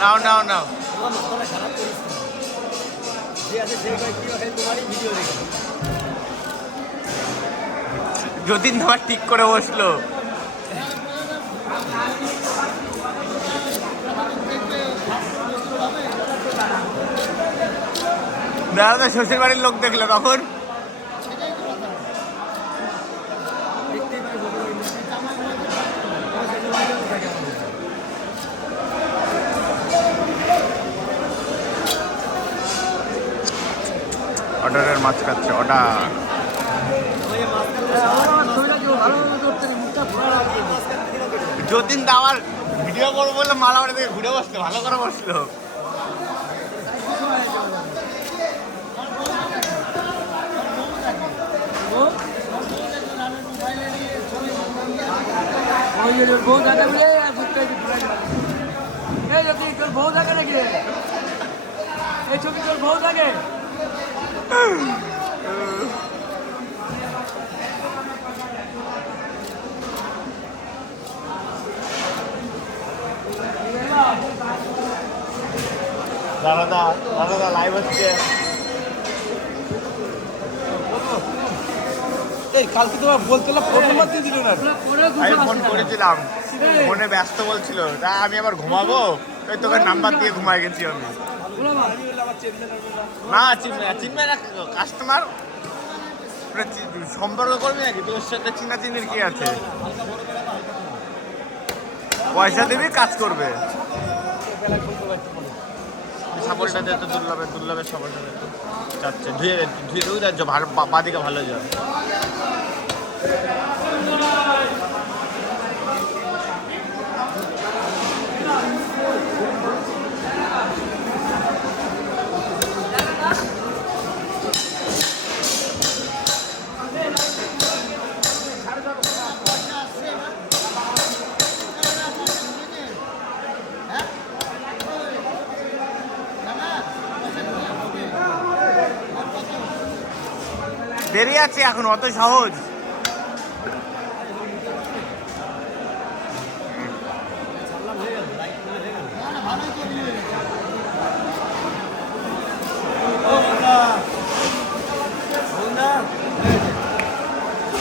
নাও নাও নাও। যতীন তোমার ঠিক করে বসলো। দাদা শ্বশুর বাড়ির লোক দেখলো তখন। অর্ডারের মাছ খাচ্ছে অর্ডার। যতীন দা আমার ভিডিও করবো বললে মালাবাড়ি থেকে ঘুরে বসলো, ভালো করে বসলো। বউ থাকে বলে যদি তোর বউ থাকে নাকি এই ছবি তোর বউ থাকে? দাদা দাদা লাইভ হচ্ছে। এই কালকে তোমার বলতে ফোন নাম্বার দিয়ে দিল না। আমি ফোন করেছিলাম, ফোনে ব্যস্ত বলছিল, তা আমি আবার ঘুমাবো, ওই তোকে নাম্বার দিয়ে ঘুমাই গেছি আমি। না চিনবে না কাস্টমার, সম্পর্ক করবি নাকি? তোর সাথে চিনা চিনির কি আছে? পয়সা দিবি কাজ করবে। সাপোর্টটা দিতে দুর্লভের সাপোর্টটা দিতে চাচ্ছে। ধুয়ে বাদিকে ভালো যায়। দেরি আছে এখন, অত সহজ